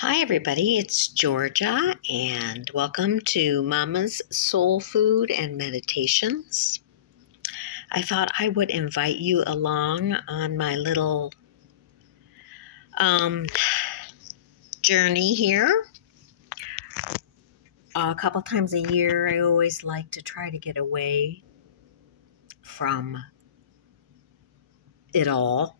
Hi, everybody. It's Georgia, and welcome to Mama's Soul Food and Meditations. I thought I would invite you along on my little journey here. A couple times a year, I always like to try to get away from it all.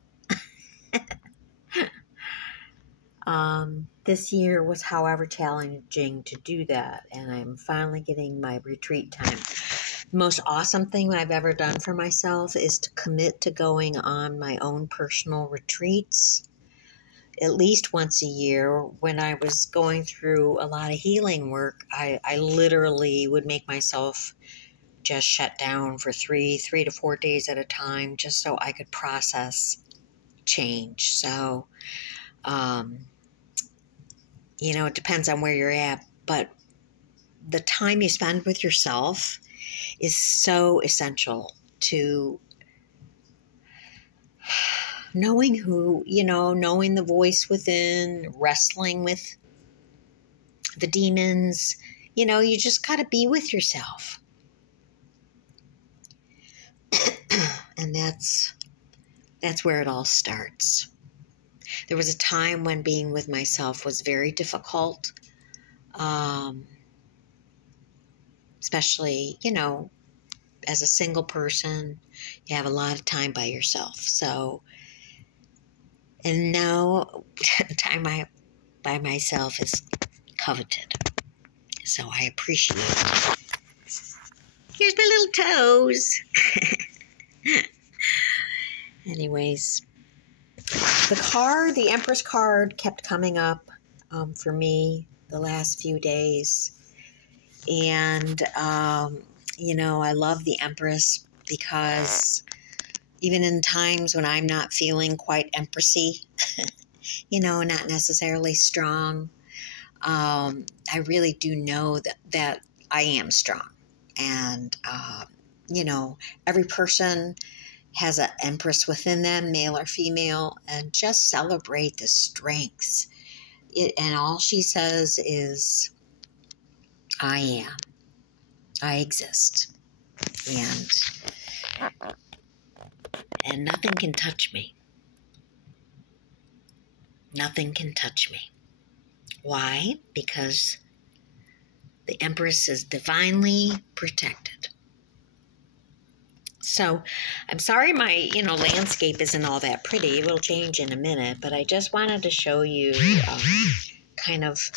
This year was, however, challenging to do that, and I'm finally getting my retreat time. The most awesome thing I've ever done for myself is to commit to going on my own personal retreats at least once a year. When I was going through a lot of healing work, I literally would make myself just shut down for three to 4 days at a time just so I could process change. So, it depends on where you're at, but the time you spend with yourself is so essential to knowing knowing the voice within, wrestling with the demons. You just got to be with yourself. And that's where it all starts. There was a time when being with myself was very difficult, especially, as a single person, you have a lot of time by yourself. So, and now time by myself is coveted. So I appreciate it. Here's my little toes. Anyways, the Empress card kept coming up for me the last few days. And, I love the Empress because even in times when I'm not feeling quite empressy, not necessarily strong, I really do know that I am strong. And, every person has an Empress within them, male or female, and just celebrate the strengths. And all she says is, I am. I exist. And nothing can touch me. Nothing can touch me. Why? Because the Empress is divinely protected. So, I'm sorry my, landscape isn't all that pretty. It will change in a minute, but I just wanted to show you kind of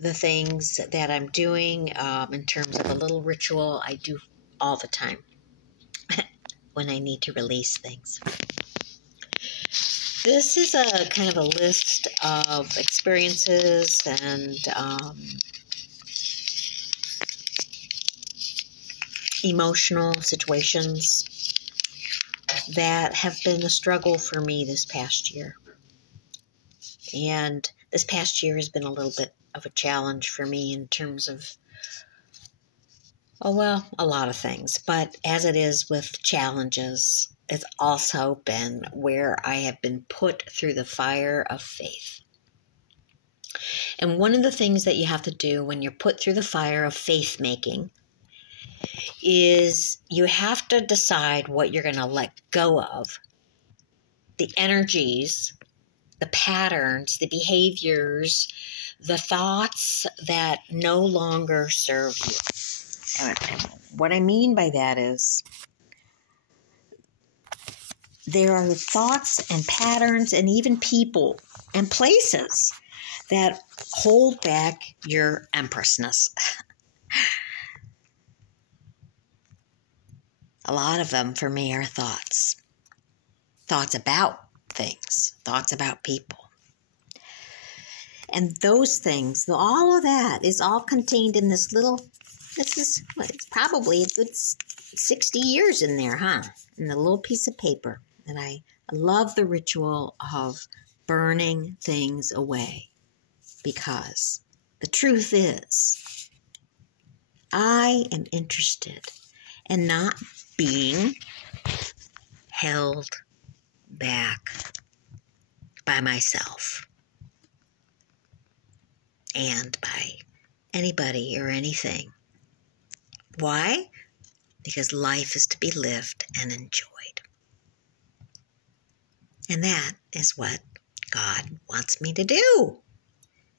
the things that I'm doing in terms of a little ritual I do all the time when I need to release things. This is a kind of a list of experiences and emotional situations that have been a struggle for me this past year. And this past year has been a little bit of a challenge for me in terms of, a lot of things. But as it is with challenges, it's also been where I have been put through the fire of faith. And one of the things that you have to do when you're put through the fire of faith making is you have to decide what you're going to let go of. The energies, the patterns, the behaviors, the thoughts that no longer serve you. And what I mean by that is there are thoughts and patterns and even people and places that hold back your empressness. A lot of them for me are thoughts. Thoughts about things. Thoughts about people. And those things, all of that is all contained in it's probably a good 60 years in there, huh? In the little piece of paper. And I love the ritual of burning things away. Because the truth is, I am interested in not being held back by myself and by anybody or anything. Why? Because life is to be lived and enjoyed. And that is what God wants me to do.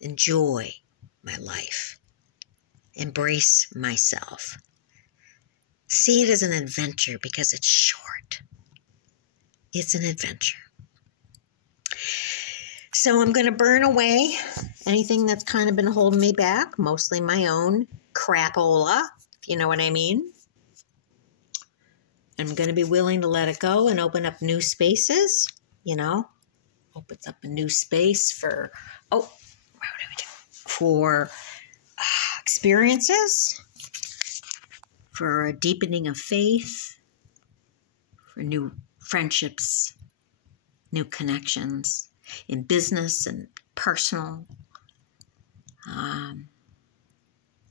Enjoy my life. Embrace myself. See it as an adventure because it's short. It's an adventure. So I'm going to burn away anything that's kind of been holding me back, mostly my own crapola, if you know what I mean. I'm going to be willing to let it go and open up new spaces, opens up a new space for, for experiences, for a deepening of faith, for new friendships, new connections in business and personal.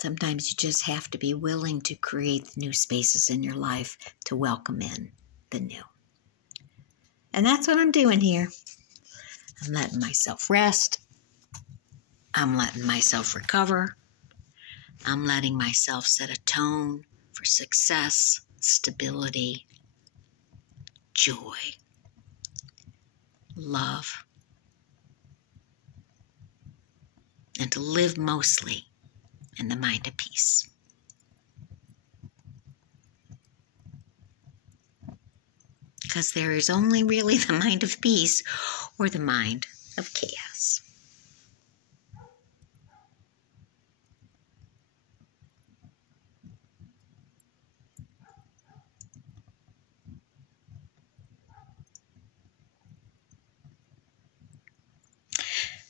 Sometimes you just have to be willing to create new spaces in your life to welcome in the new. And that's what I'm doing here. I'm letting myself rest. I'm letting myself recover. I'm letting myself set a tone for success, stability, joy, love, and to live mostly in the mind of peace. Because there is only really the mind of peace or the mind of chaos.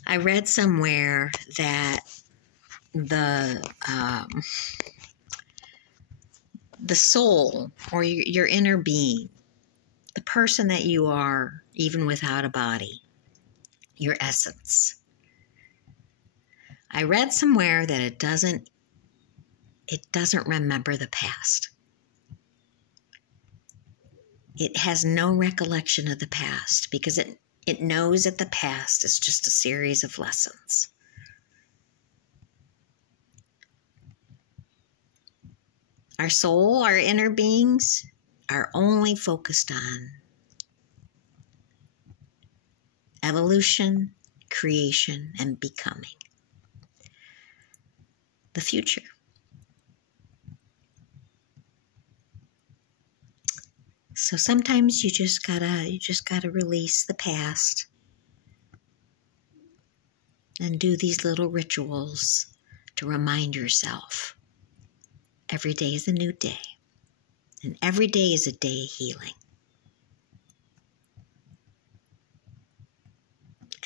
I read somewhere that the soul or your inner being, the person that you are, even without a body, your essence. I read somewhere that it doesn't remember the past. It has no recollection of the past because it knows that the past is just a series of lessons. Our soul, our inner beings, are only focused on evolution, creation, and becoming. The future. So sometimes you just gotta release the past and do these little rituals to remind yourself every day is a new day, and every day is a day of healing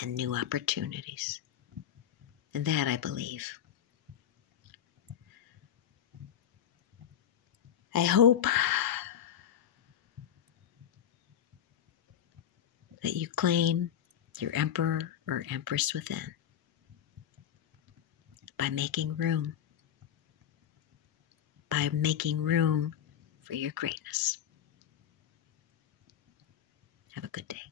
and new opportunities. And that I believe. I hope that you claim your emperor or empress within by making room for your greatness. Have a good day.